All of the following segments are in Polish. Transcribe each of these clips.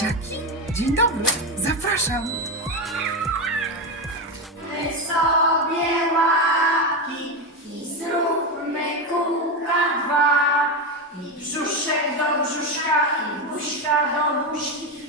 dzieciaki. Dzień dobry, zapraszam. My sobie łapki i zróbmy kółka dwa. I brzuszek do brzuszka i buźka do buźki,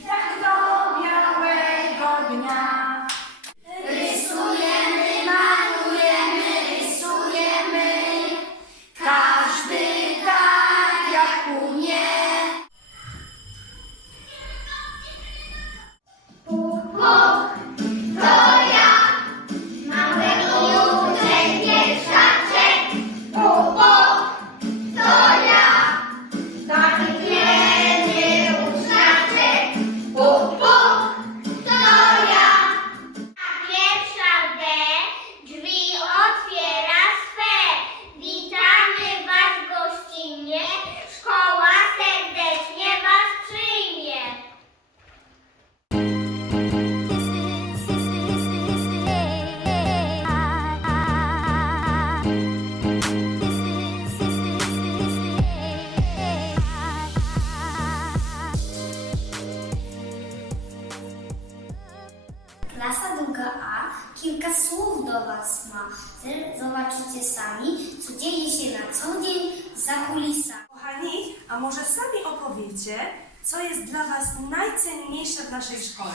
za kulisami. Kochani, a może sami opowiecie, co jest dla Was najcenniejsze w naszej szkole?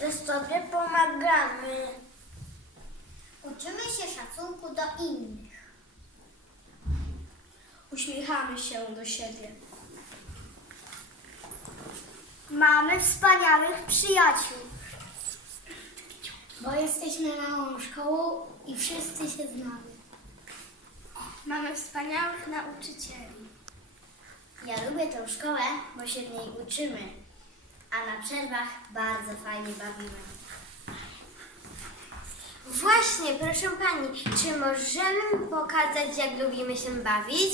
Że sobie pomagamy. Uczymy się szacunku do innych. Uśmiechamy się do siebie. Mamy wspaniałych przyjaciół. Bo jesteśmy małą szkołą i wszyscy się znamy. Mamy wspaniałych nauczycieli. Ja lubię tę szkołę, bo się w niej uczymy. A na przerwach bardzo fajnie bawimy. Właśnie, proszę pani, czy możemy pokazać, jak lubimy się bawić?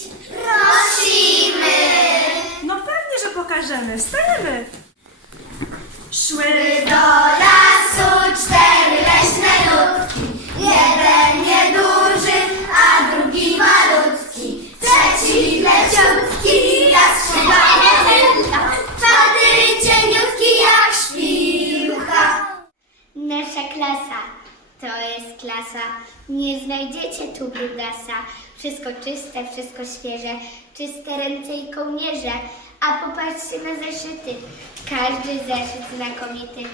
No pewnie, że pokażemy. Wstajemy! Szły Do lasu tu brudasa. Wszystko czyste, wszystko świeże, czyste ręce i kołnierze. A popatrzcie na zeszyty. Każdy zeszyt znakomity.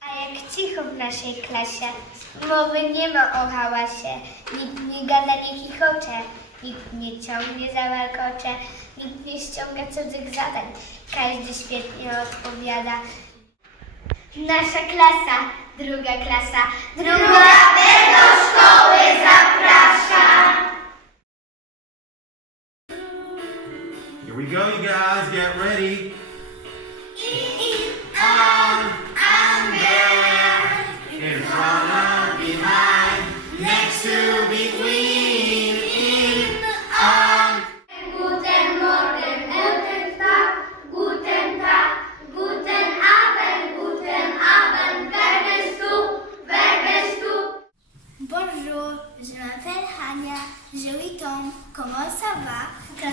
A jak cicho w naszej klasie. Mowy nie ma o hałasie. Nikt nie gada, nie chichocze. Nikt nie ciągnie za warkocze. Nikt nie ściąga cudzych zadań. Każdy świetnie odpowiada. Nasza klasa, druga klasa, druga B do szkoły zaprasza. Here we go, you guys. Get ready.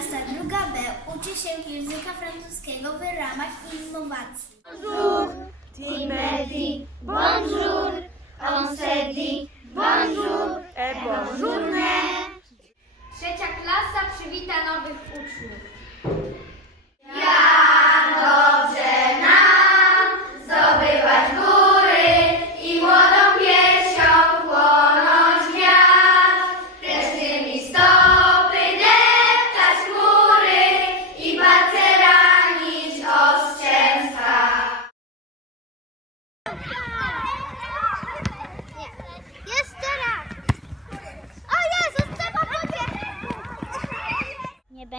Klasa druga B uczy się języka francuskiego w ramach innowacji. Bonjour, dis bonjour, on se dit bonjour, bonjour.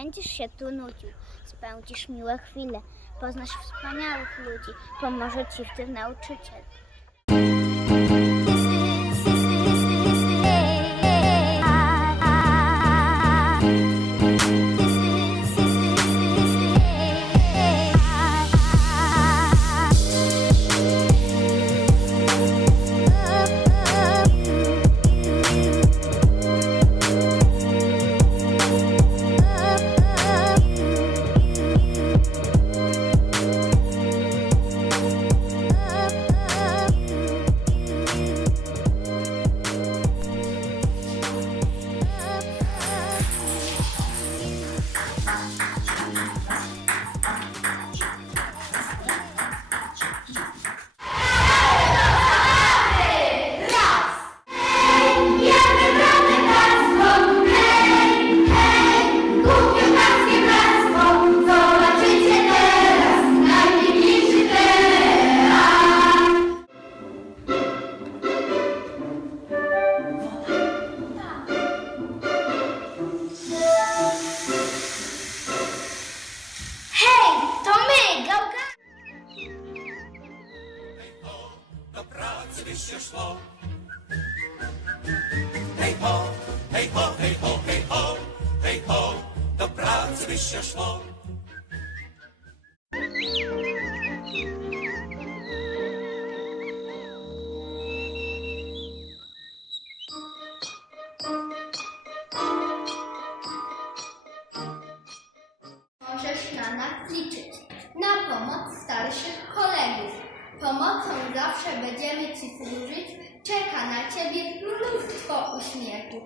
Będziesz się tu nudził, spędzisz miłe chwile, poznasz wspaniałych ludzi, pomoże ci w tym nauczyciel. oczywiście szło. Hej ho, hej ho, hej ho, hej ho, hej ho, do pracy by się szło. Możesz na nas liczyć, na pomoc starszych kolegów. Pomocą zawsze będziemy Ci służyć. Czeka na Ciebie mnóstwo uśmiechu.